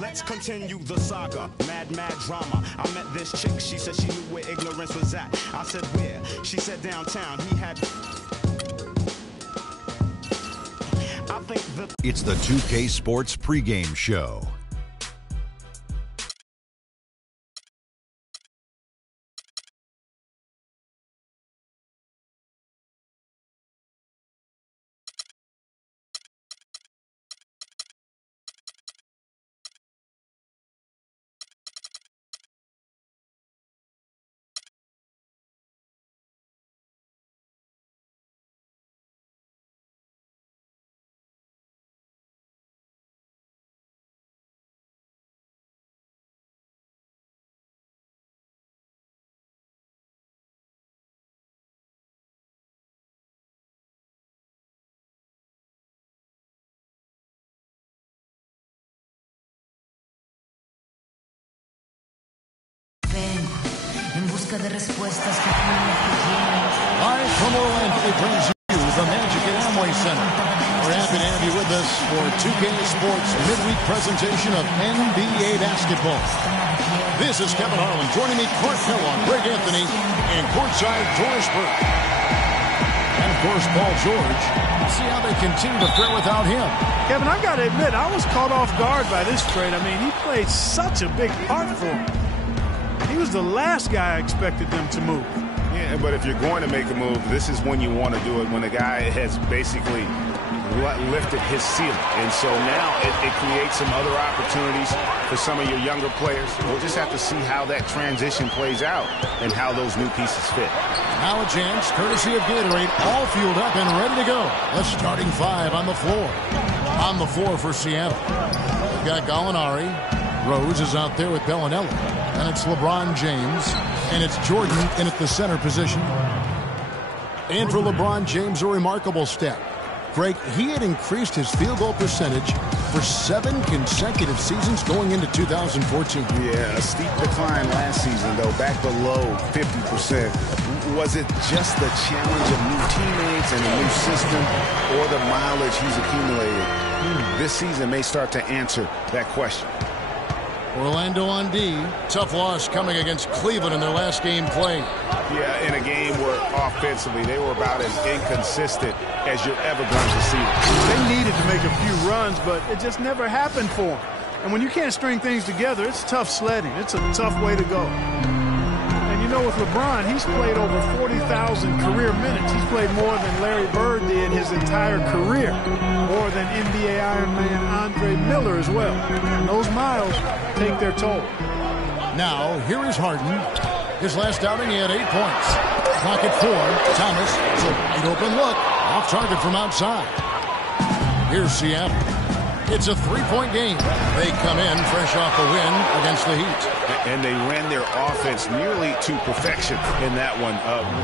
Let's continue the saga, mad drama. I met this chick, she said she knew where ignorance was at. I said where? She said downtown. He had... I think the... It's the 2K Sports pregame show. En busca de respuestas que tú no tienes. Live from Orlando, it brings you the Magic at Amway Center. We're happy to have you with us for 2K Sports midweek presentation of NBA basketball. This is Kevin Harlan. Joining me, Clark Kellogg, Greg Anthony, and courtside Doris Burke. And of course, Paul George. See how they continue to fare without him. Kevin, I got to admit, I was caught off guard by this trade. I mean, he played such a big part for him. He was the last guy I expected them to move. Yeah, but if you're going to make a move, this is when you want to do it, when a guy has basically lifted his ceiling. And so now it creates some other opportunities for some of your younger players. We'll just have to see how that transition plays out and how those new pieces fit. Now a chance, courtesy of Gatorade, all fueled up and ready to go. The starting five on the floor. On the floor for Seattle. We've got Gallinari. Rose is out there with Bellinelli. And it's LeBron James. And it's Jordan in at the center position. And for LeBron James, a remarkable step. Greg, he had increased his field goal percentage for 7 consecutive seasons going into 2014. Yeah, a steep decline last season, though, back below 50%. Was it just the challenge of new teammates and a new system, or the mileage he's accumulated? This season may start to answer that question. Orlando on D. Tough loss coming against Cleveland in their last game played. Yeah, in a game where offensively they were about as inconsistent as you're ever going to see. They needed to make a few runs, but it just never happened for them. And when you can't string things together, it's tough sledding. It's a tough way to go. And you know, with LeBron, he's played over 40,000 career minutes. He's played more than Larry Bird did his entire career, more than NBA Iron Man Andre Miller as well. And those miles take their toll. Now, here is Harden. His last outing, he had 8 points. Clock at 4. Thomas, it's a wide open look. Off target from outside. Here's Seattle. It's a 3-point game. They come in fresh off a win against the Heat. And they ran their offense nearly to perfection in that one.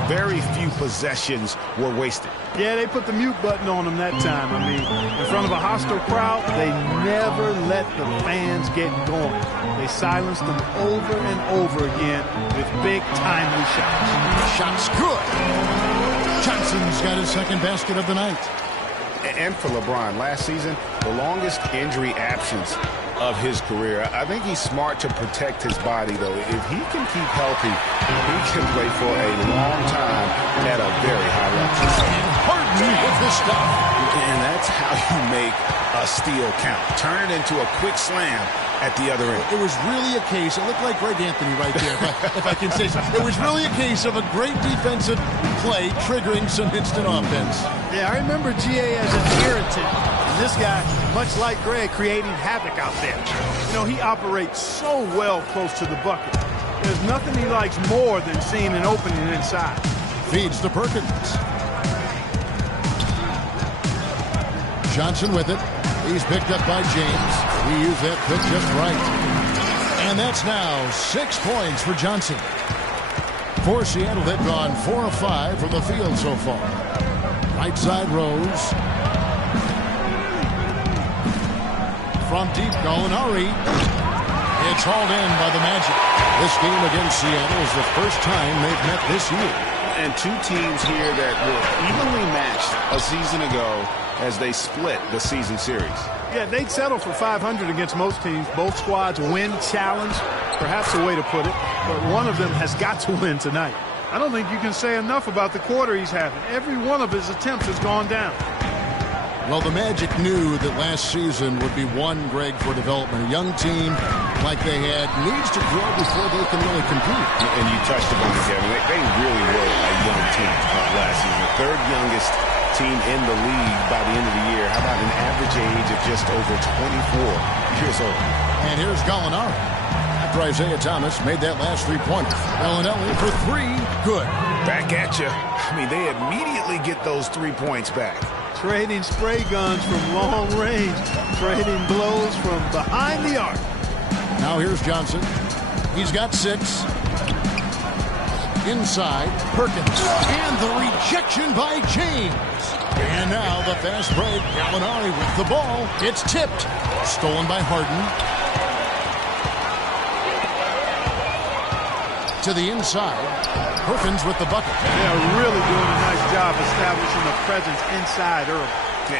Very few possessions were wasted. Yeah, they put the mute button on them that time. I mean, in front of a hostile crowd, they never let the fans get going. They silenced them over and over again with big, timely shots. Shots good. Johnson's got his second basket of the night. And for LeBron, last season, the longest injury absence of his career. I think he's smart to protect his body, though. If he can keep healthy, he can play for a long time at a very high level. And Harden with the stuff. And that's how you make a steal count. Turn it into a quick slam at the other end. It was really a case, it looked like Greg Anthony right there, if I can say so. It was really a case of a great defensive play triggering some instant offense. Yeah, I remember GA as an irritant. And this guy, much like Greg, creating havoc out there. You know, he operates so well close to the bucket. There's nothing he likes more than seeing an opening inside. Feeds to Perkins. Johnson with it. He's picked up by James. He used that pick just right. And that's now 6 points for Johnson. For Seattle, they've gone 4 of 5 from the field so far. Right side Rose. From deep, Gallinari. It's hauled in by the Magic. This game against Seattle is the first time they've met this year. And two teams here that were evenly matched a season ago as they split the season series. Yeah, they'd settle for 500 against most teams. Both squads win challenge, perhaps a way to put it, but one of them has got to win tonight. I don't think you can say enough about the quarter he's having. Every one of his attempts has gone down. Well, the Magic knew that last season would be one, Greg, for development. A young team like they had needs to grow before they can really compete. And you touched upon it, Kevin. They really were a young team last season. The third youngest team in the league by the end of the year. How about an average age of just over 24 years old? And here's Gallinari. After Isaiah Thomas made that last three-pointer. Bellinelli for three. Good. Back at you. I mean, they immediately get those 3 points back. Trading spray guns from long range. Trading blows from behind the arc. Now here's Johnson. He's got 6. Inside, Perkins. And the rejection by James. And now the fast break. Gallinari with the ball. It's tipped. Stolen by Harden. To the inside. Perkins with the bucket. They're really doing a nice job establishing a presence inside early.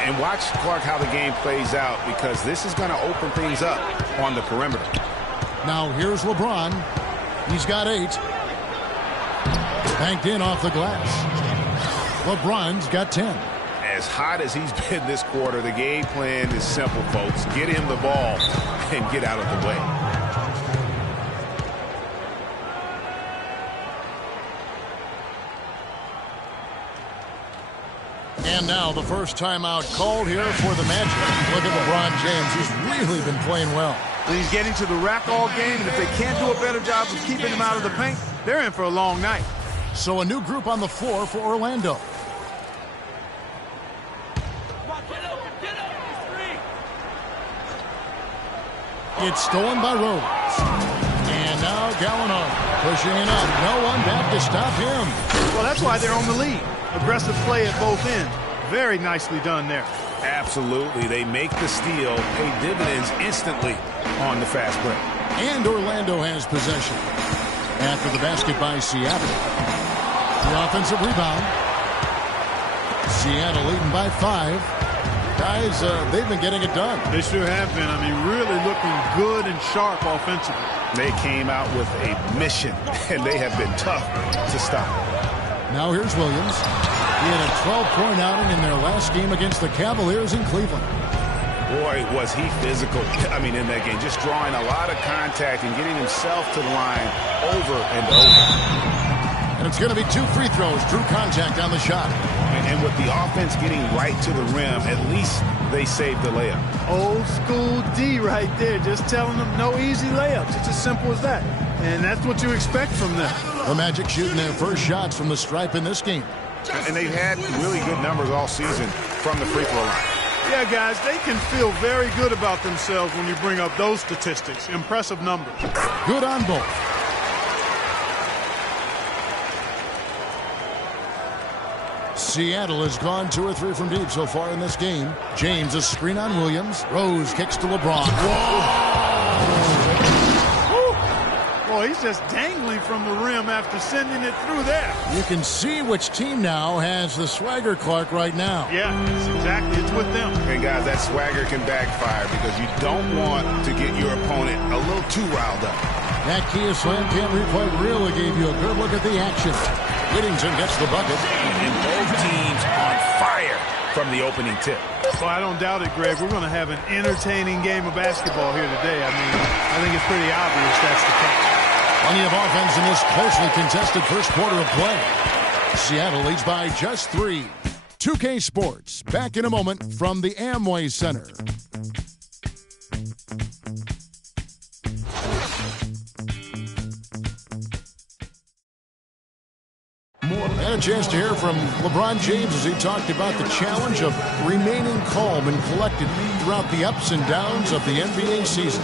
And watch, Clark, how the game plays out, because this is going to open things up on the perimeter. Now here's LeBron. He's got 8. Banked in off the glass. LeBron's got 10. As hot as he's been this quarter, the game plan is simple, folks. Get him the ball and get out of the way. And now the first timeout called here for the Magic. Look at LeBron James. He's really been playing well. And he's getting to the rack all game, and if they can't do a better job of keeping him out of the paint, they're in for a long night. So a new group on the floor for Orlando. It's stolen by Rose. And now Gallinari pushing it up. No one back to stop him. Well, that's why they're on the lead. Aggressive play at both ends. Very nicely done there. Absolutely. They make the steal, pay dividends instantly on the fast break. And Orlando has possession. After the basket by Seattle. The offensive rebound. Seattle leading by 5. Guys, they've been getting it done. They sure have been. I mean, really looking good and sharp offensively. They came out with a mission, and they have been tough to stop. Now here's Williams. He had a 12-point outing in their last game against the Cavaliers in Cleveland. Boy, was he physical. I mean, in that game, just drawing a lot of contact and getting himself to the line over and over. And it's going to be 2 free throws. Drew contact on the shot. And with the offense getting right to the rim, at least they saved the layup. Old school D right there, just telling them no easy layups. It's as simple as that. And that's what you expect from them. The Magic shooting their first shots from the stripe in this game. And they've had really good numbers all season from the free throw line. Yeah, guys, they can feel very good about themselves when you bring up those statistics. Impressive numbers. Good on both. Seattle has gone 2 or 3 from deep so far in this game. James, a screen on Williams. Rose kicks to LeBron. Boy, he's just dangling from the rim after sending it through there. You can see which team now has the swagger, Clark, right now. Yeah, it's with them. And guys, that swagger can backfire because you don't want to get your opponent a little too riled up. That Kia Slam Cam replay really gave you a good look at the action. Whittington gets the bucket. And both teams on fire from the opening tip. Well, I don't doubt it, Greg. We're going to have an entertaining game of basketball here today. I mean, I think it's pretty obvious that's the case. Plenty of offense in this closely contested first quarter of play. Seattle leads by just 3. 2K Sports, back in a moment from the Amway Center. And a chance to hear from LeBron James as he talked about the challenge of remaining calm and collected throughout the ups and downs of the NBA season.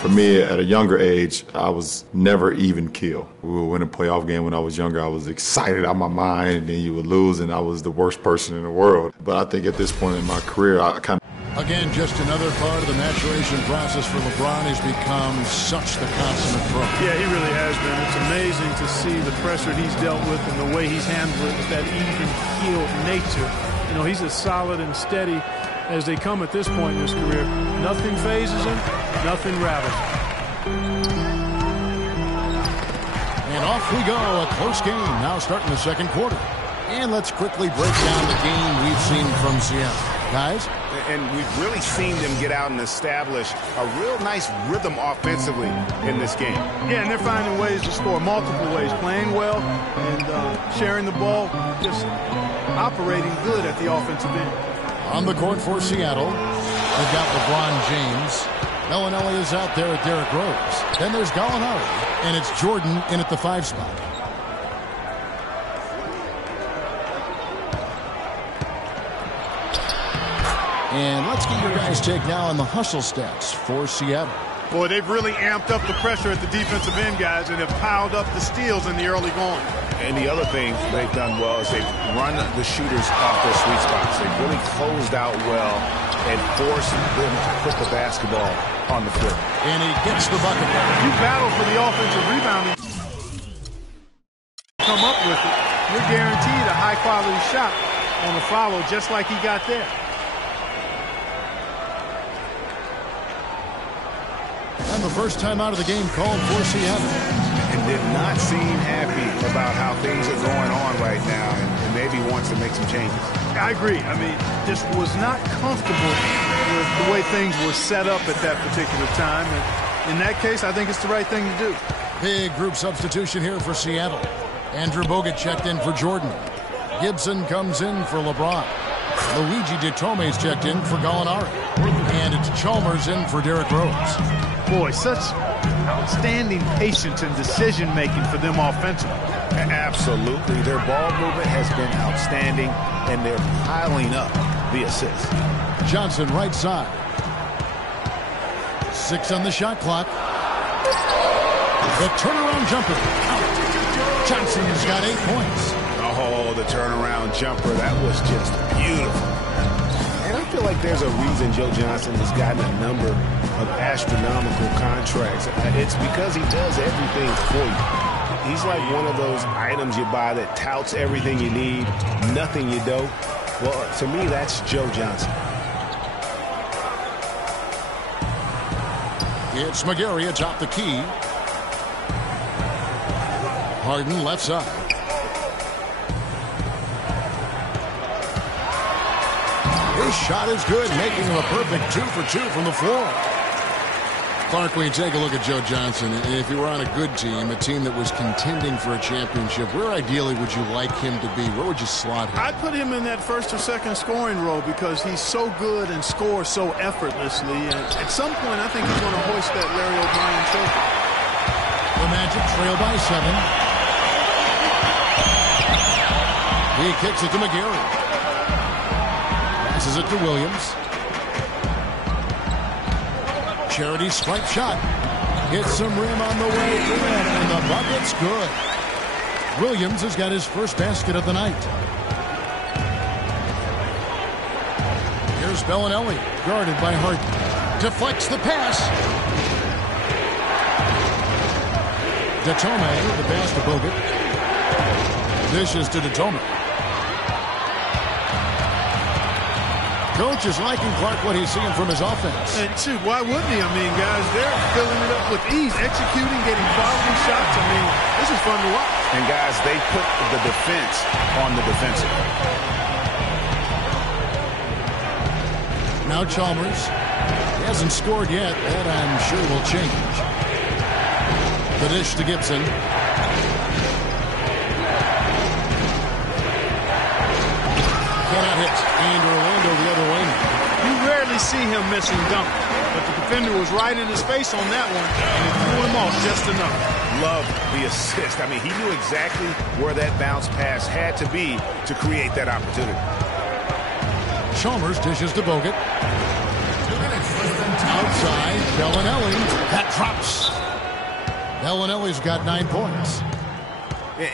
For me, at a younger age, I was never even killed. We would win a playoff game when I was younger. I was excited out of my mind, and then you would lose, and I was the worst person in the world. But I think at this point in my career, I kind of Again, just another part of the maturation process for LeBron. He's become such the consummate pro. Yeah, he really has been. It's amazing to see the pressure he's dealt with and the way he's handled it with that even-keeled nature. You know, he's as solid and steady as they come at this point in his career. Nothing phases him, nothing rattles him. And off we go, a close game now starting the second quarter. And let's quickly break down the game we've seen from Seattle. Guys? And we've really seen them get out and establish a real nice rhythm offensively in this game. Yeah, and they're finding ways to score multiple ways, playing well and sharing the ball, just operating good at the offensive end. On the court for Seattle, they've got LeBron James. Bellinelli is out there at Derrick Rose. Then there's Gallinari, and it's Jordan in at the 5 spot. And let's get your guys' take now on the hustle stats for Seattle. Boy, they've really amped up the pressure at the defensive end, guys, and have piled up the steals in the early going. And the other thing they've done well is they've run the shooters off their sweet spots. They've really closed out well and forced them to put the basketball on the floor. And he gets the bucket. You battle for the offensive rebounding. Come up with it. You're guaranteed a high-quality shot on the follow, just like he got there. And the first time out of the game called for Seattle. And did not seem happy about how things are going on right now and maybe wants to make some changes. I agree. I mean, just was not comfortable with the way things were set up at that particular time. And in that case, I think it's the right thing to do. Big group substitution here for Seattle. Andrew Bogut checked in for Jordan. Gibson comes in for LeBron. Luigi DeTome's checked in for Gallinari. And it's Chalmers in for Derrick Rose. Boy, such outstanding patience and decision-making for them offensively. Absolutely. Their ball movement has been outstanding, and they're piling up the assists. Johnson, right side. 6 on the shot clock. The turnaround jumper. Johnson's got 8 points. Oh, the turnaround jumper. That was just beautiful. And I feel like there's a reason Joe Johnson has gotten a number of astronomical contracts. It's because he does everything for you. He's like one of those items you buy that touts everything you need, nothing you don't. Well, to me, that's Joe Johnson. It's McGarry atop the key. Harden left side. His shot is good, making him a perfect 2 for 2 from the floor. Clark, when you take a look at Joe Johnson, if he were on a good team, a team that was contending for a championship, where ideally would you like him to be? Where would you slot him? I'd put him in that first or second scoring role because he's so good and scores so effortlessly. And at some point, I think he's going to hoist that Larry O'Brien trophy. The Magic trail by 7. He kicks it to McGarry. Passes it to Williams. Charity stripe shot. Hits some rim on the way in, and the bucket's good. Williams has got his first basket of the night. Here's Bellinelli, guarded by Harden. Deflects the pass. DeTome, the pass to Bogut. Dishes to DeTome. Coach is liking Clark what he's seeing from his offense. And shoot, why wouldn't he? I mean, guys, they're filling it up with ease, executing, getting quality shots. I mean, this is fun to watch. And guys, they put the defense on the defensive. Now Chalmers. He hasn't scored yet. That I'm sure will change. The dish to Gibson. Cannot hit. And Orlando the other way. You rarely see him missing dunk, but the defender was right in his face on that one, and it threw him off just enough. Love the assist. I mean, he knew exactly where that bounce pass had to be to create that opportunity. Chalmers dishes to Bogut. Outside, Bellinelli. That drops. Bellinelli's got 9 points.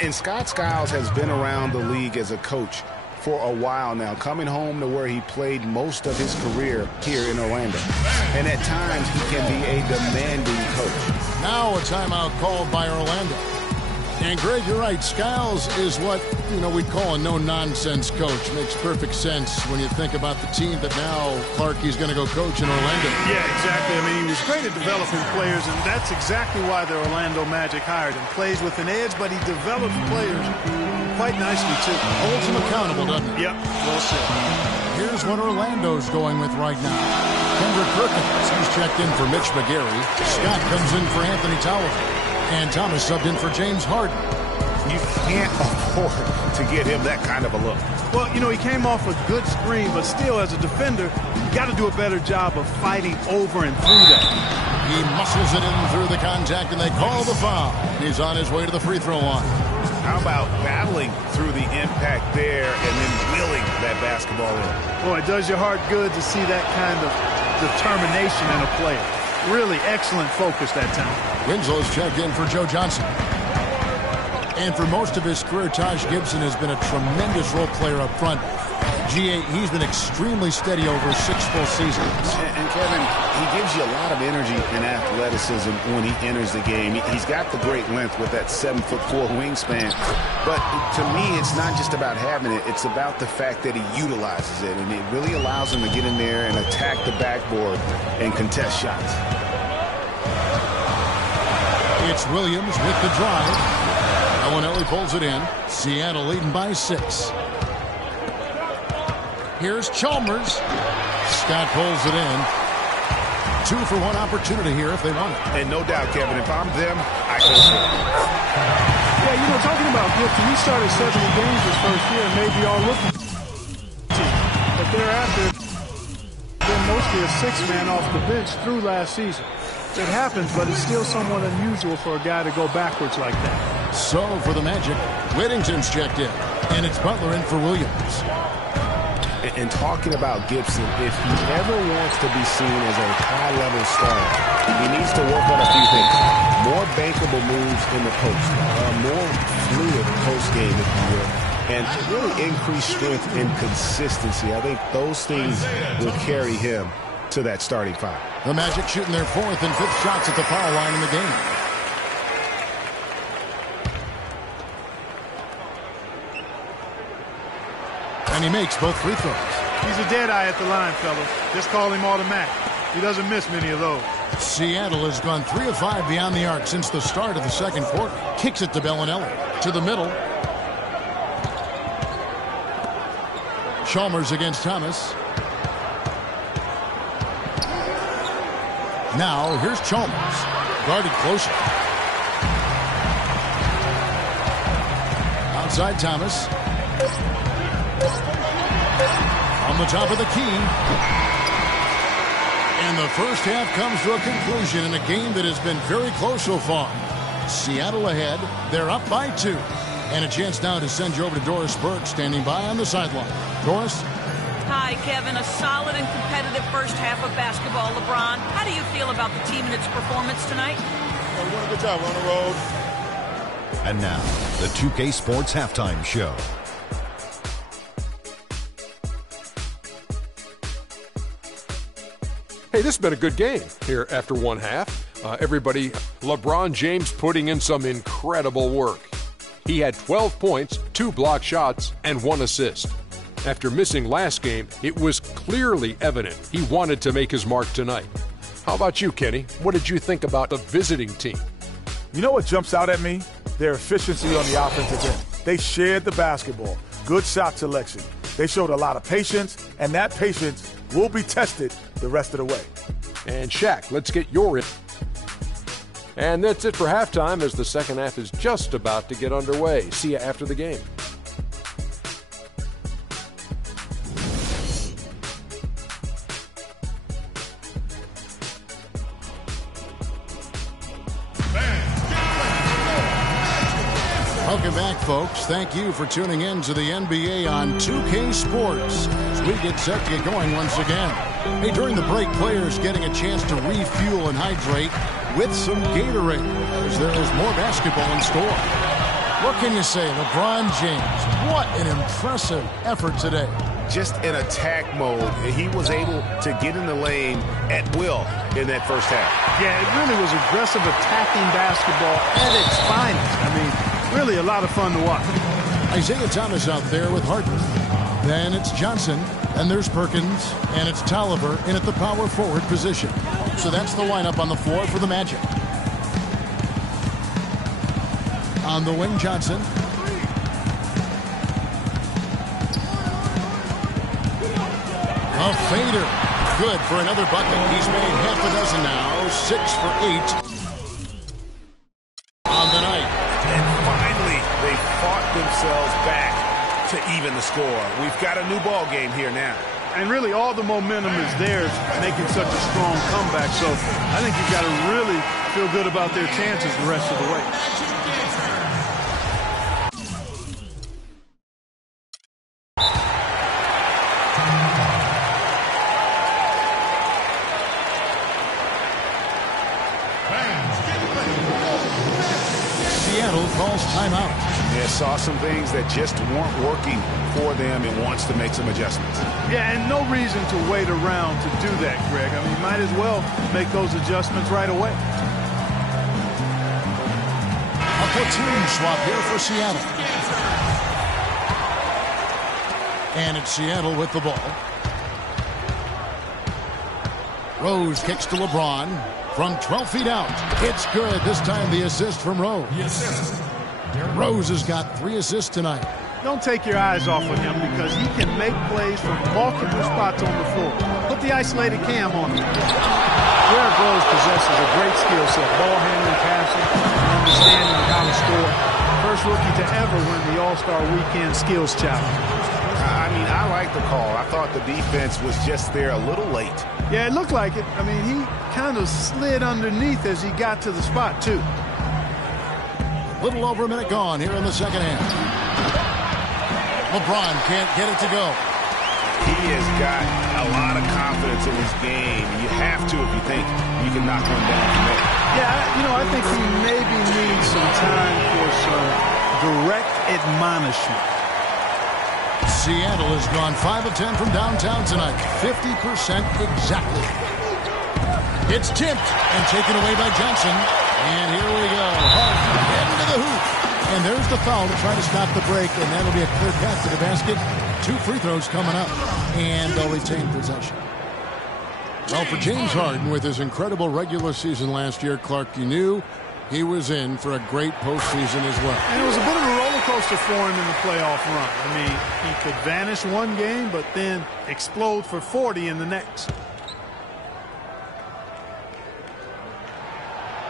And Scott Skiles has been around the league as a coach for a while now, coming home to where he played most of his career here in Orlando. And at times, he can be a demanding coach. Now a timeout called by Orlando. And Greg, you're right. Skiles is what, we'd call a no-nonsense coach. Makes perfect sense when you think about the team that now Clarkie's going to go coach in Orlando. Yeah, exactly. I mean, he was great at developing players, and that's exactly why the Orlando Magic hired him. Plays with an edge, but he develops players quite nicely, too. Holds him accountable, doesn't he? Yep, well said. Here's what Orlando's going with right now. Kendrick Perkins, he's checked in for Mitch McGarry. Scott comes in for Anthony Tolliver. And Thomas subbed in for James Harden. You can't afford to get him that kind of a look. Well, he came off a good screen, but still, as a defender, you got to do a better job of fighting over and through that. He muscles it in through the contact, and they call the foul. He's on his way to the free throw line. How about battling through the impact there and then willing that basketball in? Boy, it does your heart good to see that kind of determination in a player. Really excellent focus that time. Winslow's checked in for Joe Johnson. And for most of his career, Taj Gibson has been a tremendous role player up front. G8, he's been extremely steady over 6 full seasons. And Kevin, he gives you a lot of energy and athleticism when he enters the game. He's got the great length with that 7'4" wingspan. But to me, it's not just about having it. It's about the fact that he utilizes it. And it really allows him to get in there and attack the backboard and contest shots. It's Williams with the drive. Malinelli pulls it in. Seattle leading by 6. Here's Chalmers. Scott pulls it in. 2 for 1 opportunity here if they want it. And no doubt, Kevin, if I'm them, I go for it. Yeah, talking about Gibson, he started 70 games his first year and maybe all rookie team. But thereafter, been mostly a 6-man off the bench through last season. It happens, but it's still somewhat unusual for a guy to go backwards like that. So for the Magic, Whittington's checked in, and it's Butler in for Williams. And talking about Gibson, if he ever wants to be seen as a high-level star, he needs to work on a few things. More bankable moves in the post, more fluid post game, if you will, and really increased strength and consistency. I think those things will carry him to that starting 5. The Magic shooting their 4th and 5th shots at the foul line in the game. And he makes both free throws. He's a dead eye at the line, fellas. Just call him automatic. He doesn't miss many of those. Seattle has gone 3 of 5 beyond the arc since the start of the second quarter. Kicks it to Bellinelli. To the middle. Chalmers against Thomas. Now, here's Chalmers. Guarded closer. Outside Thomas. On the top of the key. And the first half comes to a conclusion in a game that has been very close so far. Seattle ahead. They're up by 2. And a chance now to send you over to Doris Burke, standing by on the sideline. Doris? Hi, Kevin. A solid and competitive first half of basketball. LeBron, how do you feel about the team and its performance tonight? We're doing a good job. We're on the road. And now, the 2K Sports Halftime Show. Hey, this has been a good game here after one half. Everybody, LeBron James putting in some incredible work. He had 12 points, 2 block shots, and 1 assist. After missing last game, it was clearly evident he wanted to make his mark tonight. How about you, Kenny? What did you think about the visiting team? You know what jumps out at me? Their efficiency on the offensive end. They shared the basketball. Good shot selection. They showed a lot of patience, and that patience will be tested the rest of the way. And Shaq, let's get your in. And that's it for halftime as the second half is just about to get underway. See you after the game. Welcome back, folks. Thank you for tuning in to the NBA on 2K Sports as we get set to get going once again. Hey, during the break, players getting a chance to refuel and hydrate with some Gatorade as there is more basketball in store. What can you say? LeBron James, what an impressive effort today. Just in attack mode, he was able to get in the lane at will in that first half. Yeah, it really was aggressive attacking basketball at its finest. I mean, really a lot of fun to watch. Isaiah Thomas out there with Harden. Then it's Johnson, and there's Perkins, and it's Tolliver in at the power forward position. So that's the lineup on the floor for the Magic. On the wing, Johnson. A fader. Good for another bucket. He's made half a dozen now. 6 for 8 on the night. And finally, they fought themselves back to even the score. We've got a new ball game here now. And really all the momentum is theirs, making such a strong comeback. So I think you've got to really feel good about their chances the rest of the way. Seattle calls timeout. Yeah, saw some things that just weren't working for them and wants to make some adjustments. Yeah, and no reason to wait around to do that, Greg. I mean, you might as well make those adjustments right away. A platoon swap here for Seattle. And it's Seattle with the ball. Rose kicks to LeBron from 12 feet out. It's good. This time the assist from Rose. Rose has got 3 assists tonight. Don't take your eyes off of him because he can make plays from multiple spots on the floor. Put the isolated cam on him. Derrick Rose possesses a great skill set, ball handling, passing, and understanding of how to score. First rookie to ever win the All-Star Weekend Skills Challenge. I mean, I like the call. I thought the defense was just there a little late. Yeah, it looked like it. I mean, he kind of slid underneath as he got to the spot, too. Little over a minute gone here in the second half. LeBron can't get it to go. He has got a lot of confidence in his game. You have to if you think you can knock one down from there. Yeah, you know, I think he maybe needs some time for some direct admonishment. Seattle has gone 5 of 10 from downtown tonight. 50% exactly. It's tipped and taken away by Johnson. And here we go. Harden into the hoop. And there's the foul to try to stop the break. And that'll be a clear path to the basket. 2 free throws coming up. And they'll retain possession. Well, for James Harden, with his incredible regular season last year, Clark, you knew he was in for a great postseason as well. And it was a bit of a roller coaster for him in the playoff run. I mean, he could vanish one game, but then explode for 40 in the next.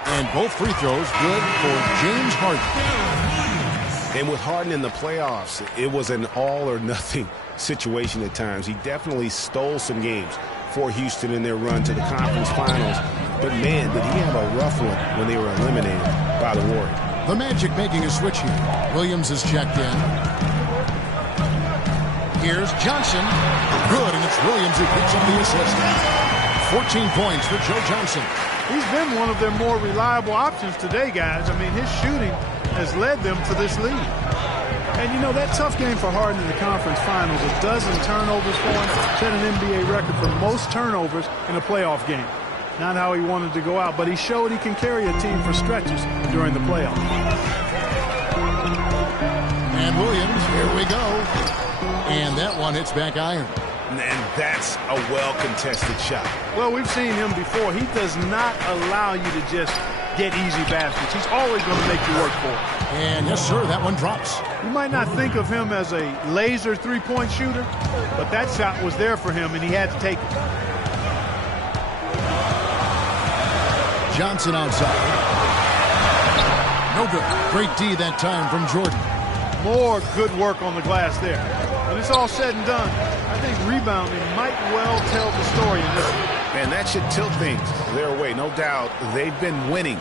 And both free throws good for James Harden. And with Harden in the playoffs, it was an all-or-nothing situation at times. He definitely stole some games for Houston in their run to the conference finals. But, man, did he have a rough one when they were eliminated by the Warriors. The Magic making a switch here. Williams is checked in. Here's Johnson. Good, and it's Williams who picks up the assist. 14 points for Joe Johnson. He's been one of their more reliable options today, guys. I mean, his shooting has led them to this lead. And, you know, that tough game for Harden in the conference finals, a dozen turnovers for him, set an NBA record for most turnovers in a playoff game. Not how he wanted to go out, but he showed he can carry a team for stretches during the playoffs. And Williams, here we go. And that one hits back iron. And that's a well-contested shot. Well, we've seen him before. He does not allow you to just get easy baskets. He's always going to make you work for it. And yes, sir, that one drops. You might not think of him as a laser three-point shooter, but that shot was there for him, and he had to take it. Johnson outside. No good. Great D that time from Jordan. More good work on the glass there. When it's all said and done, I think rebounding might well tell the story in this one. Man, that should tilt things their way. No doubt they've been winning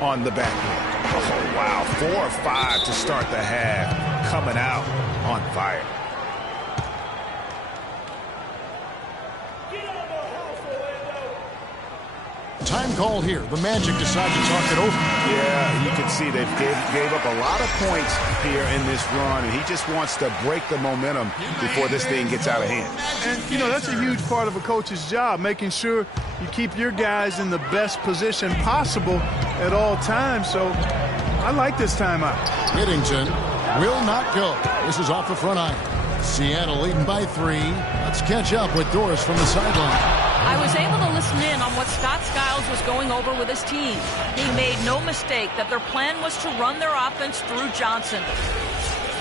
on the back end. Oh, wow. 4 or 5 to start the half. Coming out on fire. Time call here. The Magic decide to talk it over. Yeah, you can see they gave up a lot of points here in this run, and he just wants to break the momentum before this thing gets out of hand. And, you know, that's a huge part of a coach's job, making sure you keep your guys in the best position possible at all times. So I like this timeout. Whittington will not go. This is off the front iron. Seattle leading by 3. Let's catch up with Doris from the sideline. I was able to listen in on what Scott Skiles was going over with his team. He made no mistake that their plan was to run their offense through Johnson.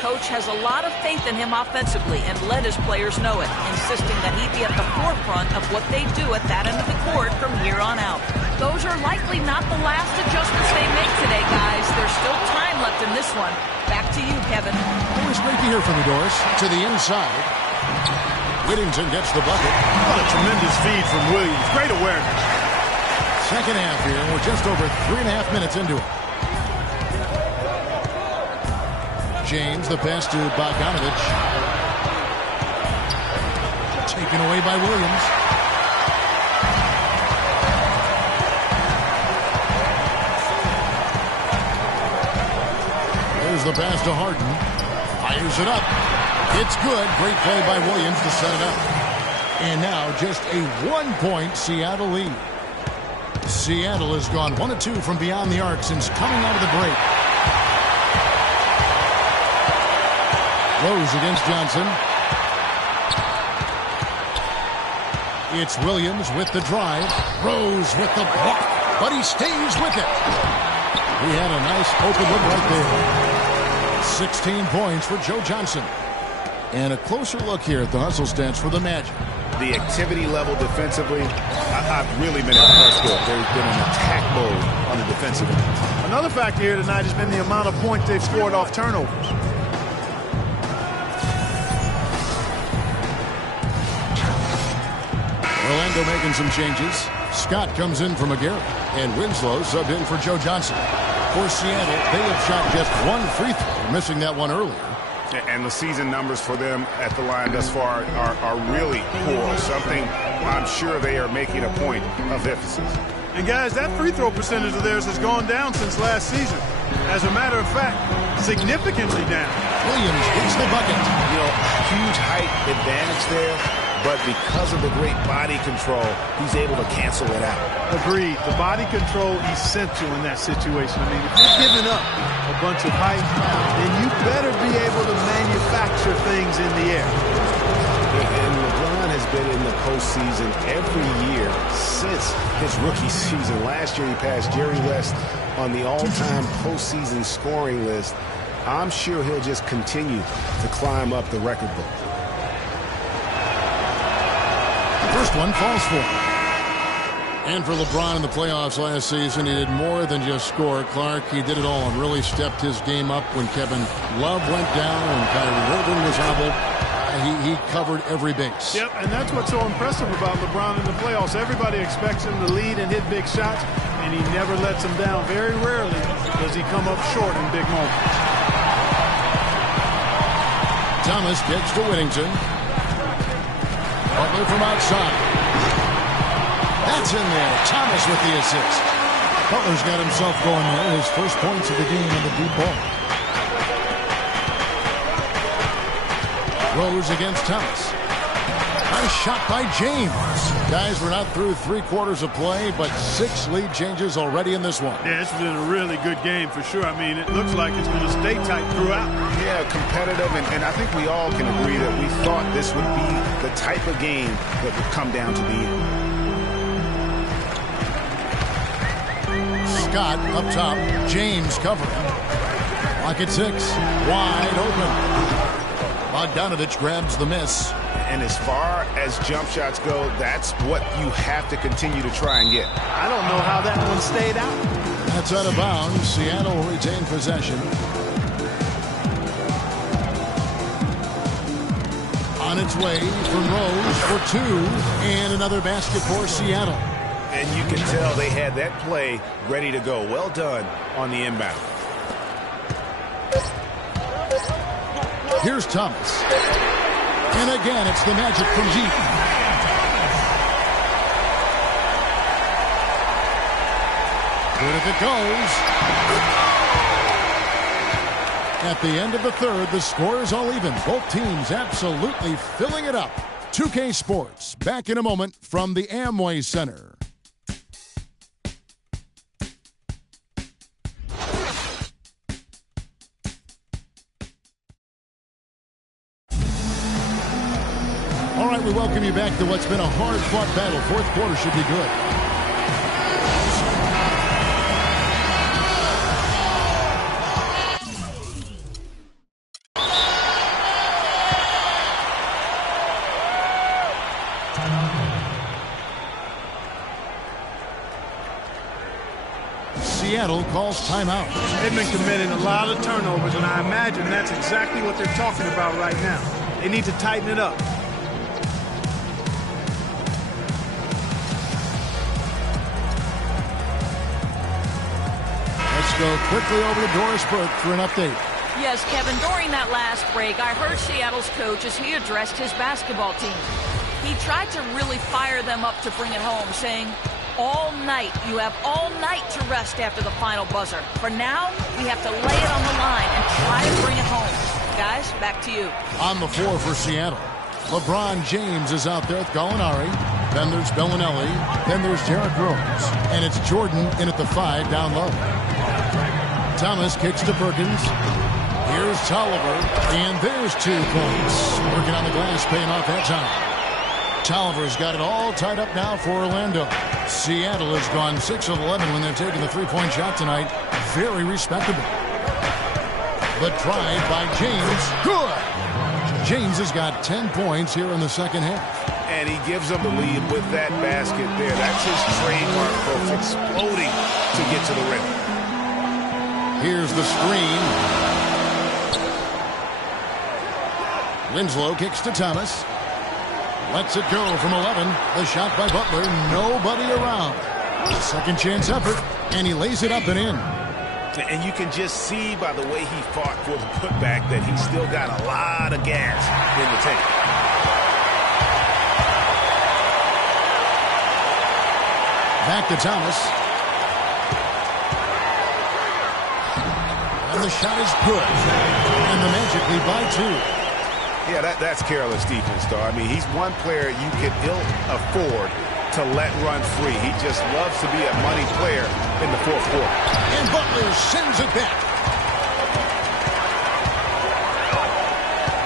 Coach has a lot of faith in him offensively and let his players know it, insisting that he be at the forefront of what they do at that end of the court from here on out. Those are likely not the last adjustments they make today, guys. There's still time left in this one. Back to you, Kevin. Always great to hear from you, Doris. To the inside. Whittington gets the bucket. What a tremendous feed from Williams. Great awareness. Second half here, and we're just over 3.5 minutes into it. James, the pass to Bogdanovich. Taken away by Williams. There's the pass to Harden. Fires it up. It's good. Great play by Williams to set it up. And now just a 1-point Seattle lead. Seattle has gone 1 of 2 from beyond the arc since coming out of the break. Rose against Johnson. It's Williams with the drive. Rose with the block, but he stays with it. He had a nice open look right there. 16 points for Joe Johnson. And a closer look here at the hustle stats for the Magic. The activity level defensively, I've really been impressed with. There's been an attack mode on the defensive end. Another factor here tonight has been the amount of points they've scored off turnovers. Orlando making some changes. Scott comes in for McGarrett, and Winslow subbed in for Joe Johnson. For Seattle, they have shot just 1 free throw, missing that one earlier. And the season numbers for them at the line thus far are really poor. Something I'm sure they are making a point of emphasis. And guys, that free throw percentage of theirs has gone down since last season. As a matter of fact, significantly down. Williams gets the bucket. You know, huge height advantage there, but because of the great body control, he's able to cancel it out. Agreed. The body control essential in that situation. I mean, if you're giving up a bunch of height, then you better be able to manufacture things in the air. And LeBron has been in the postseason every year since his rookie season. Last year he passed Jerry West on the all-time postseason scoring list. I'm sure he'll just continue to climb up the record book. First one falls for him. And for LeBron in the playoffs last season, he did more than just score. Clark, he did it all and really stepped his game up when Kevin Love went down and Kyrie Irving was hobbled. He covered every base. Yep, and that's what's so impressive about LeBron in the playoffs. Everybody expects him to lead and hit big shots, and he never lets them down. Very rarely does he come up short in big moments. Thomas gets to Whittington. Butler from outside. That's in there. Thomas with the assist. Butler's got himself going there. His first points of the game in the deep ball. Rose against Thomas. Nice shot by James. Guys, we're not through 3/4 of play, but 6 lead changes already in this one. Yeah, it's been a really good game for sure. I mean, it looks like it's going to stay tight throughout. Yeah, competitive, and I think we all can agree that we thought this would be the type of game that would come down to the end. Scott up top. James covering. Lock at 6. Wide open. Bogdanovich grabs the miss. And as far as jump shots go, that's what you have to continue to try and get. I don't know how that one stayed out. That's out of bounds. Seattle will retain possession. On its way from Rose for 2. And another basket for Seattle. And you can tell they had that play ready to go. Well done on the inbound. Here's Thomas. And again, it's the Magic from deep. Off it goes. At the end of the third, the score is all even. Both teams absolutely filling it up. 2K Sports, back in a moment from the Amway Center. All right, we welcome you back to what's been a hard-fought battle. Fourth quarter should be good. Seattle calls timeout. They've been committing a lot of turnovers, and I imagine that's exactly what they're talking about right now. They need to tighten it up. Let's go quickly over to Doris Burke for an update. Yes, Kevin, during that last break, I heard Seattle's coach as he addressed his basketball team. He tried to really fire them up to bring it home, saying, all night, you have all night to rest after the final buzzer. For now, we have to lay it on the line and try to bring it home. Guys, back to you. On the floor for Seattle, LeBron James is out there with Gallinari. Then there's Bellinelli. Then there's Derrick Rose. And it's Jordan in at the 5 down low. Thomas kicks to Perkins. Here's Tolliver. And there's 2 points. Working on the glass, paying off that time. Tolliver's got it all tied up now for Orlando. Seattle has gone 6 of 11 when they've taken the 3-point shot tonight. Very respectable. The drive by James. Good. James has got 10 points here in the second half. And he gives them the lead with that basket there. That's his trademark, folks, exploding to get to the rim. Here's the screen. Winslow kicks to Thomas. Lets it go from 11. The shot by Butler. Nobody around. Second chance effort. And he lays it up and in. And you can just see by the way he fought for the putback that he's still got a lot of gas in the tank. Back to Thomas. And the shot is good. And the Magic lead by 2. Yeah, that's careless defense, though. I mean, he's one player you can ill afford to let run free. He just loves to be a money player in the fourth quarter. And Butler sends it back.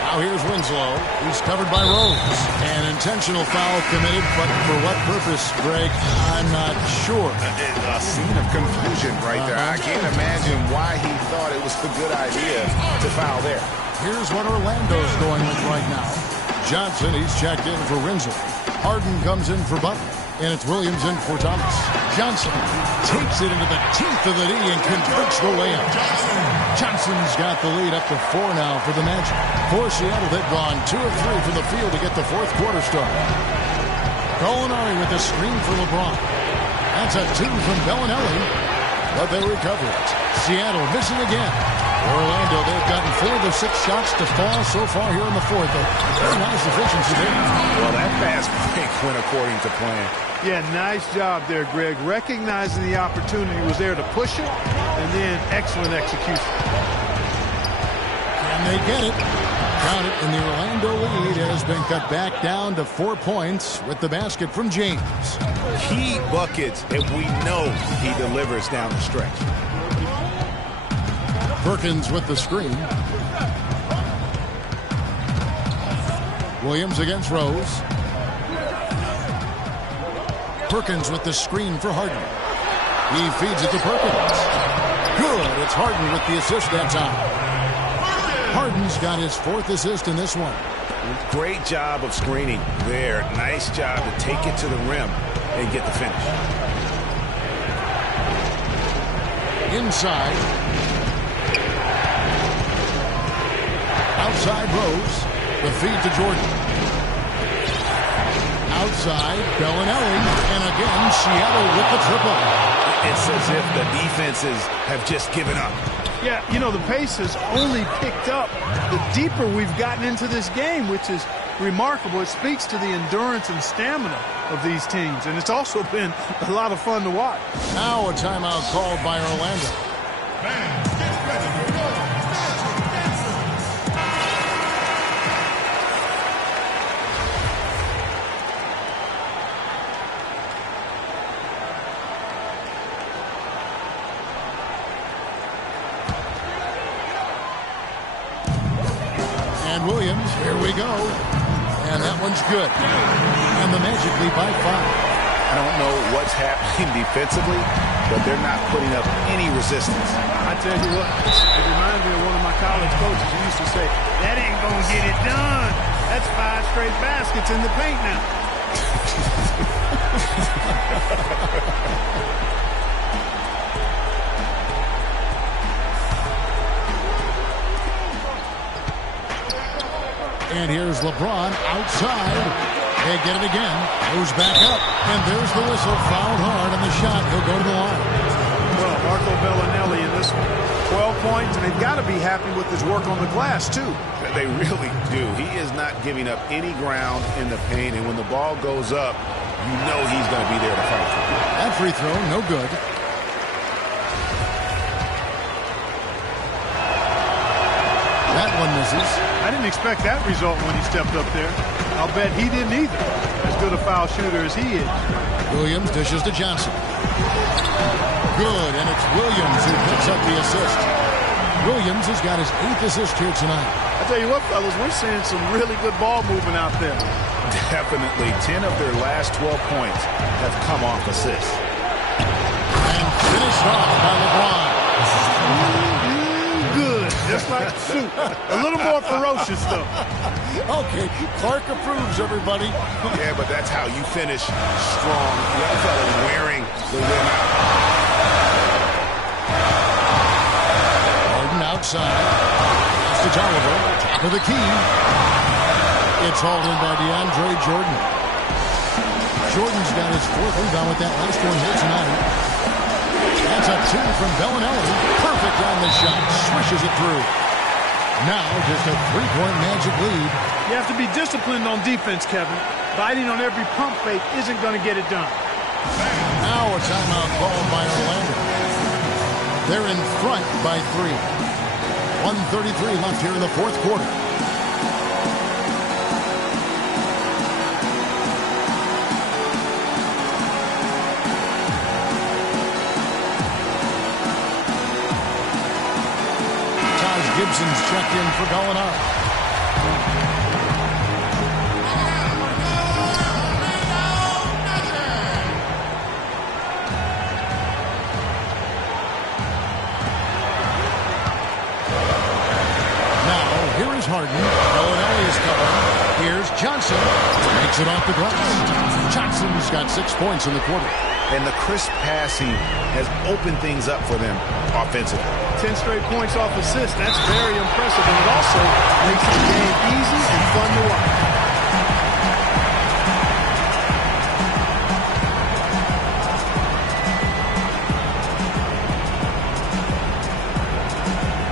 Now here's Winslow. He's covered by Rose. An intentional foul committed, but for what purpose, Greg? I'm not sure. A scene of confusion right there. I can't imagine why he thought it was a good idea to foul there. Here's what Orlando's going with right now. Johnson, he's checked in for Renzo. Harden comes in for Butler. And it's Williams in for Thomas. Johnson takes it into the teeth of the D and converts the layup. Johnson's got the lead up to 4 now for the Magic. For Seattle, they've gone 2 of 3 from the field to get the fourth quarter started. Gallinari with the screen for LeBron. That's a 2 from Bellinelli, but they recover it. Seattle missing again. Orlando, they've gotten 4 of the 6 shots to fall so far here in the fourth. A very nice efficiency there. Well, that fast break went according to plan. Yeah, nice job there, Greg. Recognizing the opportunity was there to push it, and then excellent execution. Can they get it? Count it, and the Orlando lead has been cut back down to 4 points with the basket from James. Key buckets, and we know he delivers down the stretch. Perkins with the screen. Williams against Rose. Perkins with the screen for Harden. He feeds it to Perkins. Good. It's Harden with the assist that time. Harden's got his 4th assist in this one. Great job of screening there. Nice job to take it to the rim and get the finish. Inside. Outside Rose. The feed to Jordan. Outside Bellinelli. And again, Seattle with the triple. It's as if the defenses have just given up. Yeah, you know, the pace has only picked up the deeper we've gotten into this game, which is remarkable. It speaks to the endurance and stamina of these teams, and it's also been a lot of fun to watch. Now a timeout called by Orlando. Fans, get ready to go. And Williams, here we go. And that one's good. And the Magic lead by 5. I don't know what's happening defensively, but they're not putting up any resistance. I tell you what, it reminds me of one of my college coaches who used to say, that ain't going to get it done. That's 5 straight baskets in the paint now. And here's LeBron outside. They get it again. Goes back up. And there's the whistle. Fouled hard on the shot. He'll go to the line. Well, Marco Bellinelli in this one. 12 points, and they've got to be happy with his work on the glass, too. They really do. He is not giving up any ground in the paint, and when the ball goes up, you know he's going to be there to fight for it. That free throw, no good. That one misses. I didn't expect that result when he stepped up there. I'll bet he didn't either. As good a foul shooter as he is. Williams dishes to Johnson. Good, and it's Williams who picks up the assist. Williams has got his 8th assist here tonight. I tell you what, fellas, we're seeing some really good ball movement out there. Definitely. 10 of their last 12 points have come off assists. And finished off by LeBron. Good, just like soup. A little more ferocious, though. Okay, Clark approves, everybody. Yeah, but that's how you finish strong. Young fella wearing the rim out. Harden outside. Pass to Oliver. Top of the key. It's hauled in by DeAndre Jordan. Jordan's got his 4th rebound with that last one here tonight. That's a 2 from Bellinelli. Perfect on the shot. Swishes it through. Now just a 3-point Magic lead. You have to be disciplined on defense, Kevin. Biting on every pump fake isn't going to get it done. Now a timeout called by Orlando. They're in front by 3. 1:33 left here in the 4th quarter. Gibson's checked in for Gallinari. Now, here is Harden. Bellinelli is covering. Here's Johnson. Makes it off the glass. Johnson's got 6 points in the quarter. And the crisp passing has opened things up for them offensively. 10 straight points off assists. That's very impressive. And it also makes the game easy and fun to watch.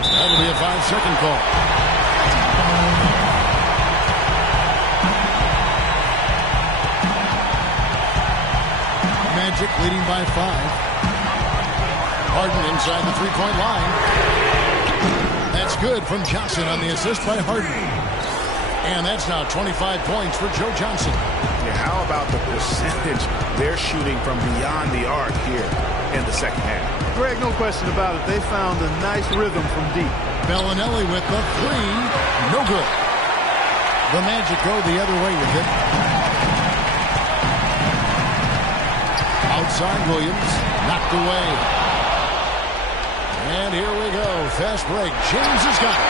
That'll be a 5-second call. Magic leading by 5. Harden inside the 3-point line. That's good from Johnson on the assist by Harden. And that's now 25 points for Joe Johnson. Yeah, how about the percentage they're shooting from beyond the arc here in the second half? Greg, no question about it. They found a nice rhythm from deep. Bellinelli with the 3. No good. The Magic go the other way with it. Outside Williams. Knocked away. And here we go. Fast break. James has got it.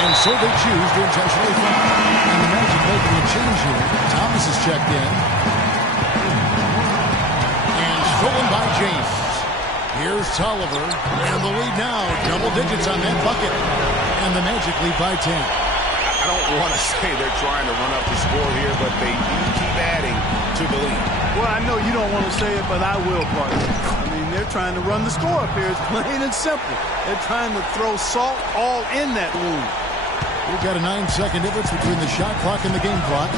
And so they choose to intentionally foul. And the Magic making a change here. Thomas is checked in. And stolen by James. Here's Tolliver. And the lead now. Double digits on that bucket. And the Magic lead by 10. I don't want to say they're trying to run up the score here, but they do keep adding to the lead. Well, I know you don't want to say it, but I will, partner. I mean, they're trying to run the score up here. It's plain and simple. They're trying to throw salt all in that wound. We've got a 9-second difference between the shot clock and the game clock.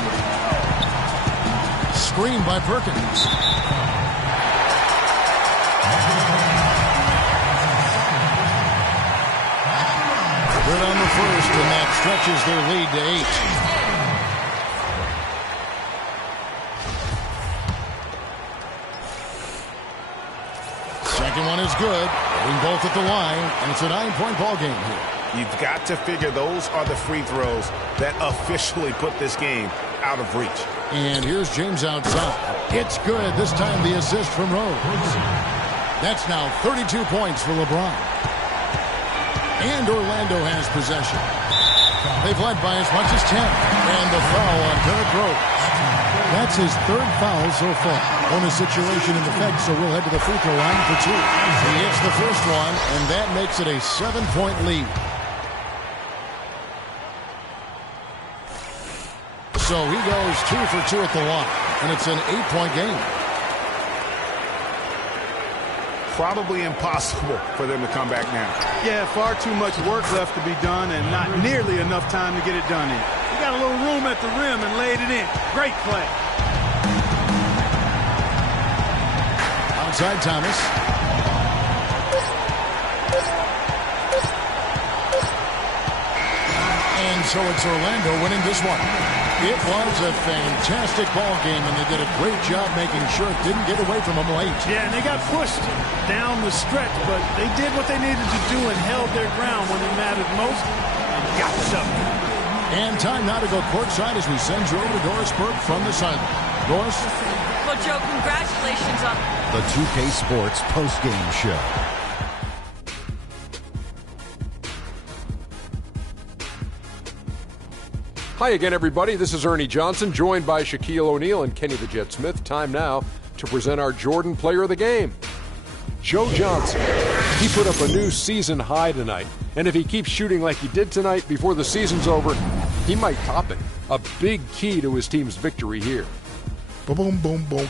Screen by Perkins. Good on the first, and that stretches their lead to 8. Second one is good. Hitting both at the line, and it's a 9-point ball game here. You've got to figure those are the free throws that officially put this game out of reach. And here's James outside. It's good. This time the assist from Rose. That's now 32 points for LeBron. And Orlando has possession. They've led by as much as 10. And the foul on Derrick Rose. That's his third foul so far. Bonus situation in effect, so we'll head to the free throw line for 2. He hits the first one, and that makes it a 7-point lead. So he goes 2 for 2 at the line, and it's an 8-point game. Probably impossible for them to come back now. Yeah, far too much work left to be done and not nearly enough time to get it done in. He got a little room at the rim and laid it in. Great play. Outside Thomas. And so it's Orlando winning this one. It was a fantastic ball game, and they did a great job making sure it didn't get away from them late. Yeah, and they got pushed down the stretch, but they did what they needed to do and held their ground when it mattered most and got something. And time now to go courtside as we send you over to Doris Burke from the sideline. Doris? Well, Joe, congratulations on The 2K Sports postgame show. Hi again, everybody. This is Ernie Johnson, joined by Shaquille O'Neal and Kenny the Jet Smith. Time now to present our Jordan Player of the Game, Joe Johnson. He put up a new season high tonight, and if he keeps shooting like he did tonight before the season's over, he might top it. A big key to his team's victory here. Boom, boom, boom.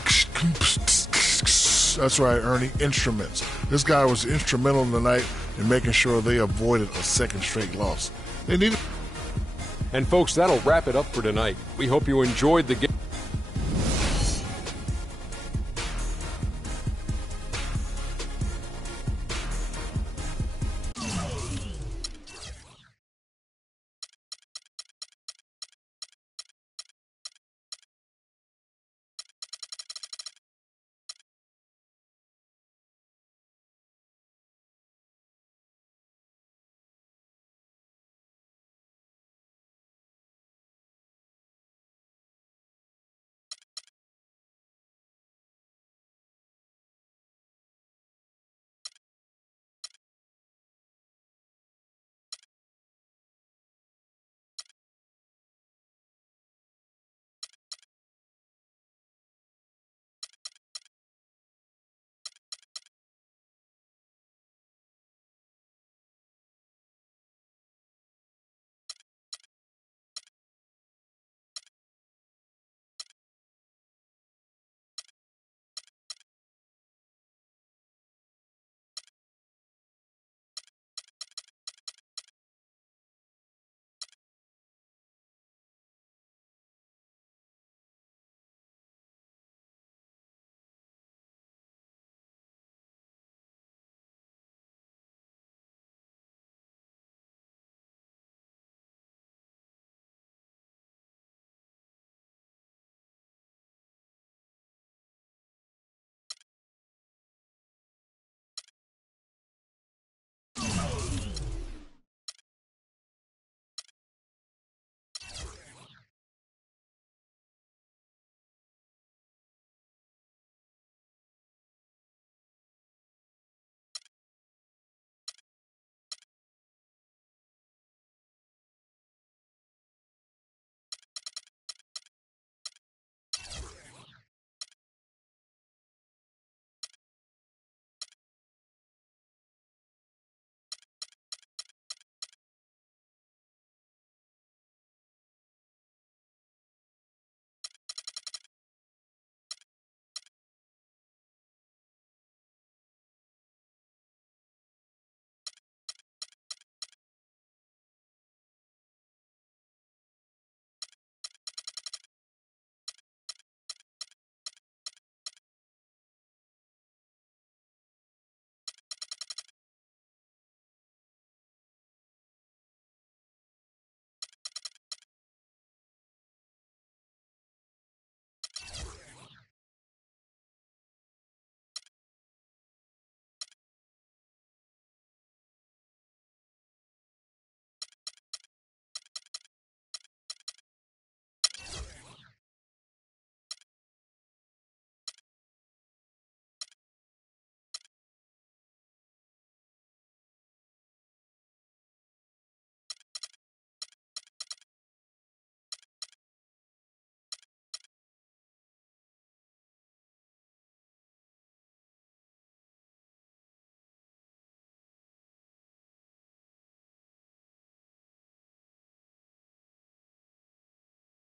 That's right, Ernie. Instruments. This guy was instrumental tonight in making sure they avoided a second straight loss. They needed. And folks, that'll wrap it up for tonight. We hope you enjoyed the game.